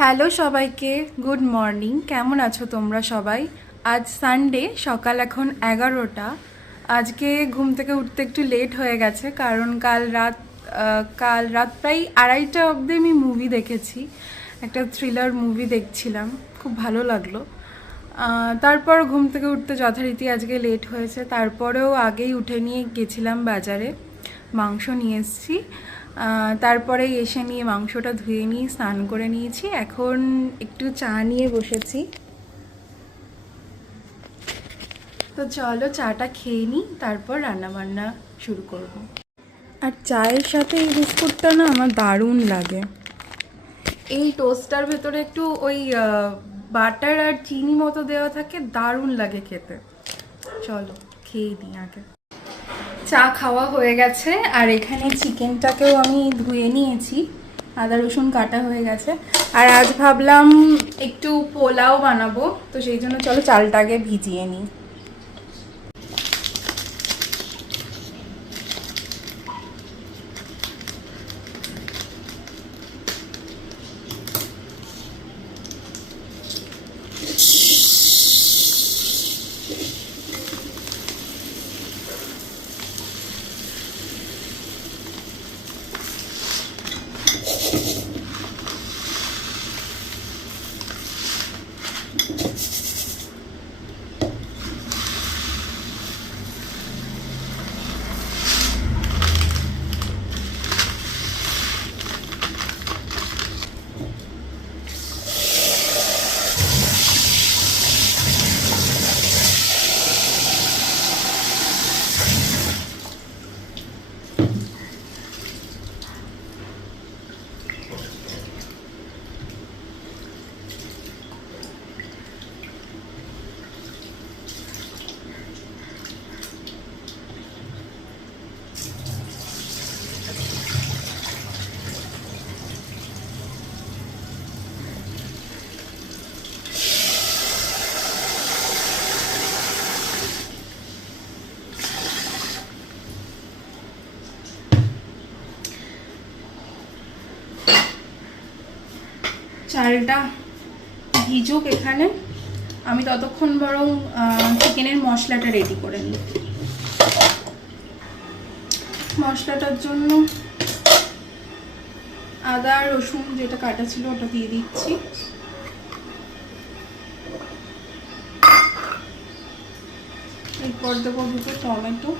Hello সবাইকে, good morning. কেমন আছো তোমরা সবাই? আজ সানডে, সকাল এখন 11টা। আজকে ঘুম থেকে উঠতে একটু লেট হয়ে গেছে, কারণ কাল রাত প্রায় 2:30 অবধি আমি মুভি দেখেছি। একটা থ্রিলার মুভি দেখছিলাম, খুব ভালো লাগলো। তারপর ঘুম থেকে উঠতে যথারীতি আজকে লেট হয়েছে। তারপরেও আগেই উঠে নিয়ে গেছিলাম বাজারে, মাংস নিয়ে এসেছি। তারপরে এসে নিয়ে মাংসটা ধুয়ে নিয়ে স্নান করে নিয়েছি। এখন একটু চা নিয়ে বসেছি। তো চলো চাটা খেয়ে নিই, তারপর রান্নাবান্না শুরু করব। আর চায়ের সাথে এই বিস্কুটটা না আমার দারুণ লাগে। এই টোস্টার ভেতরে একটু ওই বাটার আর চিনি মতো দেওয়া থাকে, দারুণ লাগে খেতে। চলো খেয়ে দিই আগে। চা খাওয়া হয়ে গেছে, আর এখানে চিকেনটাকেও আমি ধুয়ে নিয়েছি, আদা রসুন কাটা হয়ে গেছে। আর আজ ভাবলাম একটু পোলাও বানাবো, তো সেই জন্য চলো চালটাকে ভিজিয়ে নিই। চালটা ভিজুক এখানে, আমি ততক্ষণ বরং চিকেনের মশলাটা রেডি করে নিই। মশলাটার জন্য আদা রসুন যেটা কাটা ছিল ওটা দিয়ে দিচ্ছি। এরপর দেবো দুটো টমেটো।